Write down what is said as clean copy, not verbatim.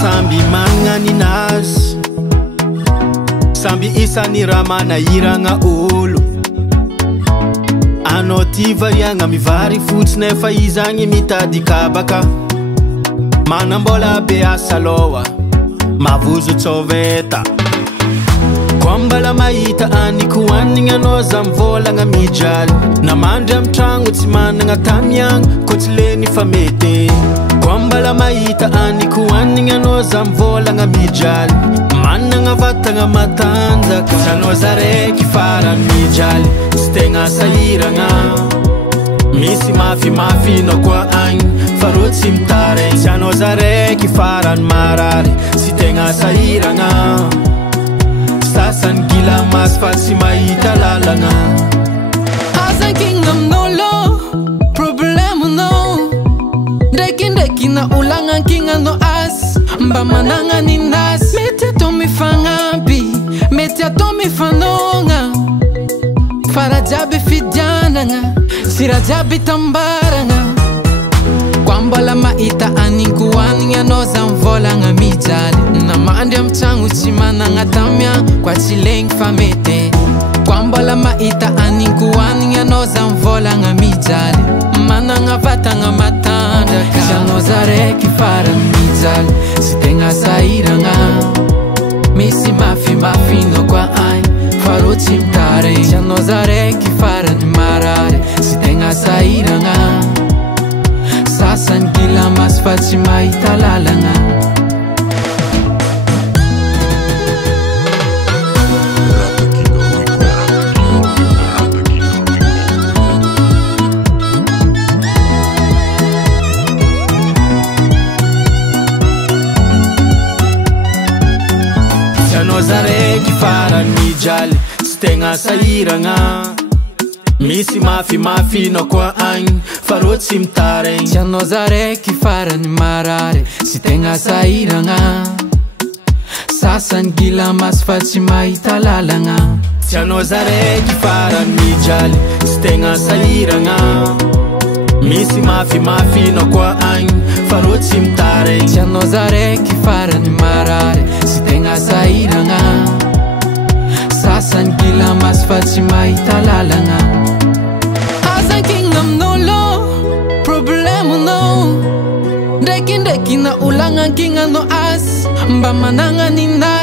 samby magnaninazy samby isany raha manahiragna olo anao ty variagna mivary fotsiny efa izagny mitady kabaka manambola be asa loa mavozo tsoveta kombala mahita aniko anigny anao za mivolagna mijaly namandry amy tragno tsy managna tamiagna ko tsy leny fa mety kombala mahita aniko anigny anao za mivolagna mijaly managna vatagna matanjaka tsy anao za raiky farany mijaly tsy tegna sahiragna misy mafimafina koa agny fa rô tsy mitaregny tsy anao za raiky farany marary tsy tegna sahiragna sasany gila masy fa tsy mahita lalagna azankigna amin'olo problemanao ndraikindraiky na olagnankigna asy mba managna ninazy mety atao mifagnampy mety atao mifanogna fa raha jiaby fidianagna sy raha jiaby tambaragna koambala mahita aniko anigny anao za mivolagna mijaly namandry amy tragno tsy managna tamiagna koa tsy legny fa mety koambala mahita aniko anigny anao za mivolagna mijaly managna vatagna matanjaka sy anao za raiky farany mijaly sy tegna sahiragna misy mafimafina koa agny fa rô tsy mitaregny sy anao za raiky farany marary sy tegna sahiragna sasany gila masy fa tsy mahita lalagna tsy anao za raiky farany mijaly tsy tegna sahiragna misy mafimafina koa agny fa rô tsy mitaregny tsy anao za raiky farany marary sy tegna sahiragna sasany gila masy fa tsy mahita lalagna tsy anao za raiky farany mijaly tsy tegna sahiragna misy mafimafina koa agny fa rô tsy mitaregny tsy anao za raiky farany marary sy tegna sahiragna sasany gila masy fa tsy mahita lalagna azankigna amin'olo problemanao ndraikindraiky na olagnankigna asy mba managna ninazy